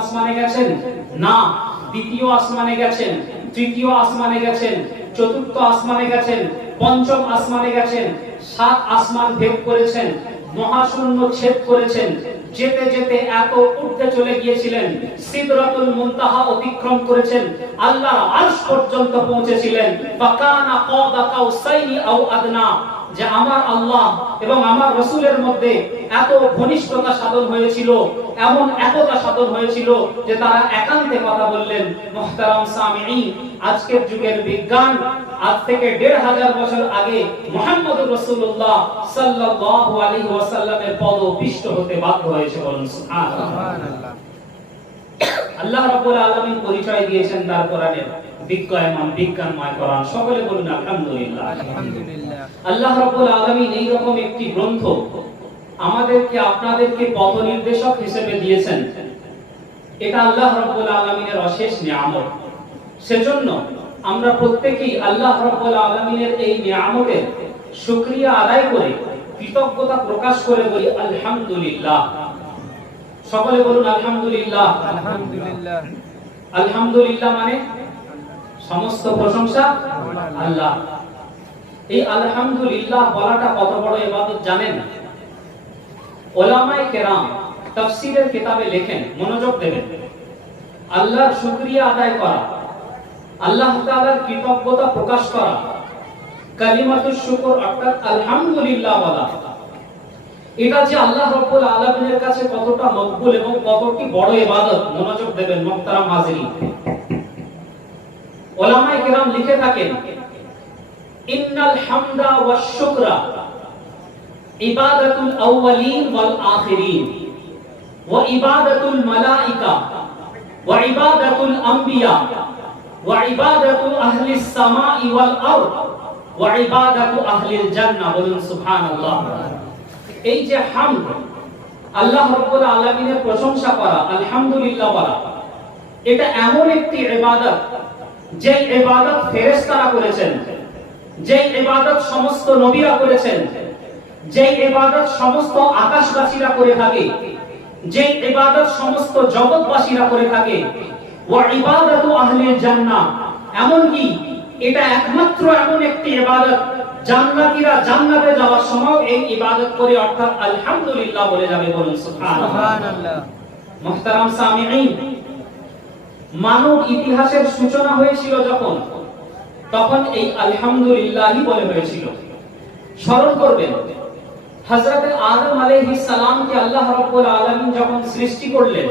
আসমানে গেছেন না, দ্বিতীয় আসমানে গেছেন, তৃতীয় আসমানে গেছেন, চতুর্থ আসমানে গেছেন, পঞ্চম আসমানে গেছেন, 7 আসমান ভেদ করেছেন, মহাশূন্য ছেদ করেছেন। যেতে যেতে এত ঊর্ধ্বে চলে গিয়েছিলেন, সিদরাতুল মুনতাহা অতিক্রম করেছেন, আল্লাহর আরশ পর্যন্ত পৌঁছেছিলেন। ফাকানা কাবা কাউসাইনি আও আদনা, যে আমার আল্লাহ এবং আমার রাসূলের মধ্যে এত ঘনিষ্ঠতা সাধন হয়েছিল, এমন একতা সাধন হয়েছিল যে তারা একান্তে কথা বললেন। মুহতারাম সামিঈন, আজকের যুগের বিজ্ঞান আজ থেকে ১৫০০ বছর আগে মুহাম্মদুর রাসূলুল্লাহ সাল্লাল্লাহু আলাইহি ওয়াসাল্লামের পদপিষ্ট হতে বাধ্য হয়েছে। বলুন সুবহানাল্লাহ। আল্লাহ রাব্বুল আলামিন পরিচয় দিয়েছেন তার কোরআনে, বিজ্ঞানময় কোরআন। সকলে বলুন আলহামদুলিল্লাহ। আলহামদুলিল্লাহ। আল্লাহ রাব্বুল আলামিন এই রকম একটি গ্রন্থ আমাদেরকে আপনাদেরকে পথ নির্দেশক হিসেবে দিয়েছেন। এটা আল্লাহ রাব্বুল আলামিনের অশেষ নিয়ামত। সেজন্য আমরা প্রত্যেকেই আল্লাহ রাব্বুল আলামিনের এই নিয়ামতের শুকরিয়া আদায় করে কৃতজ্ঞতা প্রকাশ করে বলি আলহামদুলিল্লাহ। সকলে বলুন আলহামদুলিল্লাহ। আলহামদুলিল্লাহ। আলহামদুলিল্লাহ মানে সমস্ত প্রশংসা আল্লাহ। এই আলহামদুলিল্লাহ বলাটা কত বড় ইবাদত জানেন? উলামায়ে কেরাম তাফসীরের কিতাবে লেখেন, মনোযোগ দেবেন, আল্লাহর শুকরিয়া আদায় করা, আল্লাহ তাআলার কৃতজ্ঞতা প্রকাশ করা, কালিমাতুশ শুকর অর্থাৎ আলহামদুলিল্লাহ বলা, এটা যে আল্লাহ রাব্বুল আলামিনের কাছে কতটা মকবুল এবং কতটি বড় ইবাদত, মনোযোগ দেবেন মুহতারাম হাজিরিন। উলামায়ে কেরাম লিখে থাকেন, ইন্নাল হামদা ওয়াশ শুকরা ইবাদাতুল আউয়ালিন ওয়াল আখিরিন ওয়া ইবাদাতুল মালায়েকা ওয়া ইবাদাতুল আম্বিয়া ওয়া ইবাদাতু আহলিস সামাই ওয়াল আরদ ওয়া ইবাদাতু আহলিল জান্নাহ। বলুন সুবহানাল্লাহ। এই যে হামদ, আল্লাহ রাব্বুল আলামিনের প্রশংসা করা, আলহামদুলিল্লাহ বলা, এটা এমন একটি ইবাদত যে ইবাদত ফেরেশতারা করেছেন, যে ইবাদত সমস্ত নবীরা করেছেন, যে ইবাদত সমস্ত আকাশবাসীরা করে থাকে, যে ইবাদত সমস্ত জগৎবাসীরা করে থাকে, ওয়া ইবাদাতু আহলিল জান্নাহ, এমন কি এটা একমাত্র এমন একটি ইবাদত জান্নাতীরা জান্নাতে যাওয়ার সময় এই ইবাদত করে অর্থাৎ আলহামদুলিল্লাহ বলে যাবে। বলুন সুবহানাল্লাহ। মুহতারাম সামিঈন, মানব ইতিহাসের সূচনা হয়েছিল যখন, তখন এই আলহামদুলিল্লাহই বলে হয়েছিল। স্মরণ করবেন, হযরত আদম আলাইহিস সালামকে আল্লাহ রাব্বুল আলামিন যখন সৃষ্টি করলেন,